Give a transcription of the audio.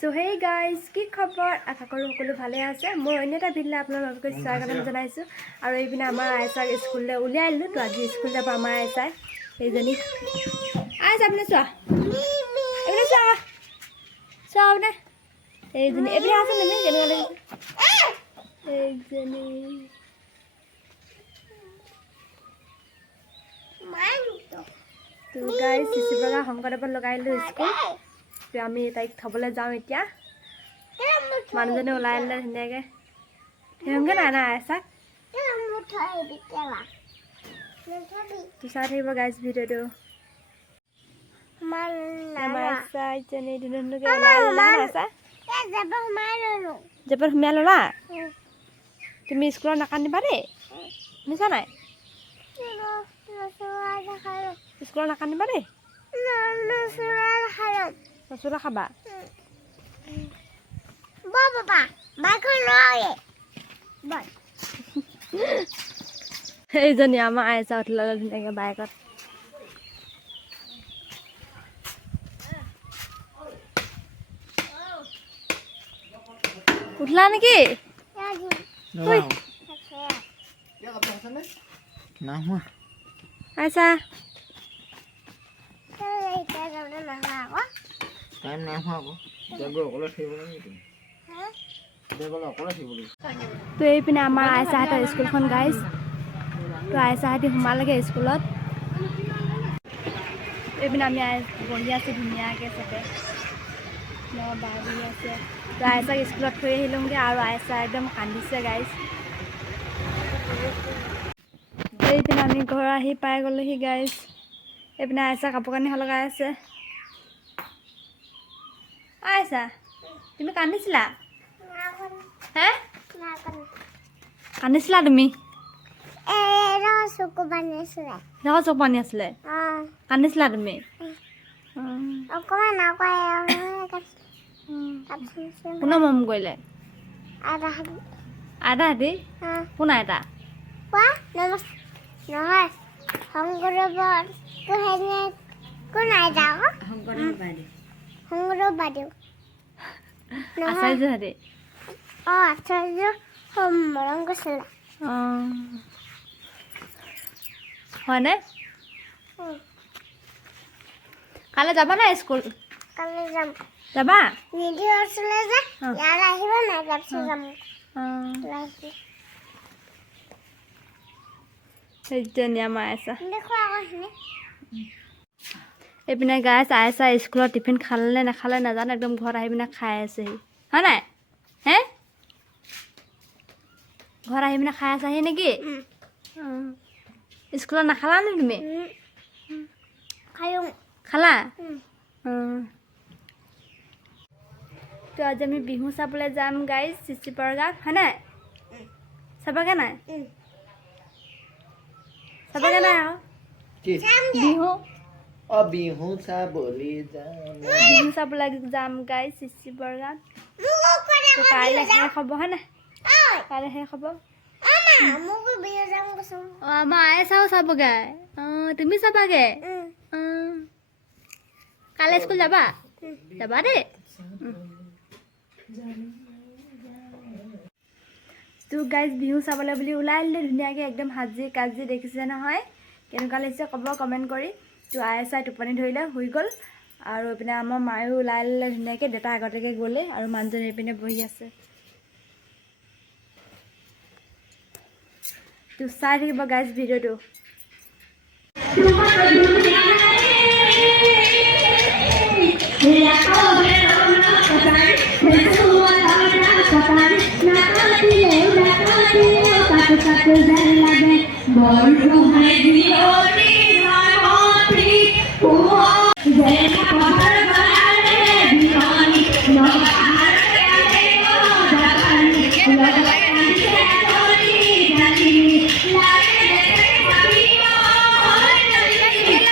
So hey guys, কি খবৰ? আশা কৰো সকলো ভালে আছে। মই অন্য এটা ভিডিঅ' আপোনালোকক স্বাগতম জনাইছো আৰু এইপিনে আমাৰ আইছাক স্কুললৈ উলিয়াই আনিলো। তো আজি স্কুল যাব আমাৰ আইছাই এইজনী আইছ আপনি চোৱা এইপিনে চোৱা চোৱা আপনি এইজনী এইপিনে আছে নেকি কেনেকুৱা লাগিছে এইজনী তো গাইজ শিশিৰবগা শংকৰদেৱত লগাই আনিলো স্কুল। আমি তাইক থবলৈ যাওঁ এতিয়া। মানুহজনে ওলাই আনিলে ধুনীয়াকৈ সেইমগে নাই নাই আইছাক তো চাই থাকিব গাইজ ভিডিঅ'টো। জেপত সোমাই ল'লা তুমি স্কুলত নাকান্দিবা দেই শুনিছা নাই স্কুলত নাকান্দিবা দেই ৰসগোল্লা খাবা এইজনী আমাৰ আইছা উঠিলে ধুনীয়াকৈ বাইকত উঠলা নেকি আইছা টাইম নাই হোৱা আকৌ যাগৈ অকলে থাকিব নেকি তো এইপিনে আমাৰ আইছাহঁতৰ স্কুলখন গাইজ। তো আইছাহঁতি সোমালেগে স্কুলত। এইপিনে আমি বহি আছোঁ ধুনীয়াকৈ চবে বহি আছে। তো আইছাক স্কুলত থৈ আহিলোঁগৈ আৰু আইছা একদম কান্দিছে গাইজ। এইপিনে আমি ঘৰ আহি পাই গ'লোহি গাইজ। এইপিনে আইছা কাপোৰ কানি লগাই আছে। আইছা তুমি কান্দিছিলা হে কান্দিছিলা তুমি চকু পানী আছিলে কান্দিছিলা তুমি কোনে মৰম কৰিলে আইতাহঁতি কোন আইতা নহয় শংকৰদেৱ বাইদেউ আচাৰ্যহঁতি আচাৰ্য মৰম কৰিছিলে হয়নে কাইলৈ যাবা নাই স্কুল কালি যাম যাবা নিদি আছিলে যে ইয়াত আহিব নাই তাৰপিছত যাম সেইজনী আমাৰ আইছা দেখো আকৌ সেইখিনি এইপিনে গাইছ আইছা স্কুলত টিফিন খালে নে নাখালে নাজানো একদম ঘৰত আহি পিনে খাই আছেহি হয় নাই হে ঘৰত আহি পিনে খাই আছাহি নেকি স্কুলত নাখালা নে তুমি খালা তো আজি আমি বিহু চাবলৈ যাম গাইজ চিচিপৰগাঁও হয় নাই চাবগে নাই চাবগে নাই আৰু বিহু বিহু চাবলৈ বিহু চাবলৈ যাম গাইজ চিচিপৰগাঁৱত তো কাইলৈ শেষ হ'ব হয় নাই কাইলৈ শেষ হ'ব আমাৰ আইছাও চাবগে তুমি চাবাগে কাইলৈ স্কুল যাবা যাবা দেই তো গাইজ বিহু চাবলৈ বুলি ওলাই আহিলে ধুনীয়াকৈ একদম সাজি কাজি দেখিছে নহয় কেনেকুৱা লাগিছে ক'ব কমেণ্ট কৰি। তো আইছাই টোপনি ধৰিলে শুই গ'ল আৰু এইপিনে আমাৰ মায়েও ওলাই আহিলে ধুনীয়াকৈ দেউতা আগতেকৈ গ'লে আৰু মানুহজনে এইপিনে বহি আছে। তো চাই থাকিব গাইজ ভিডিঅ'টো।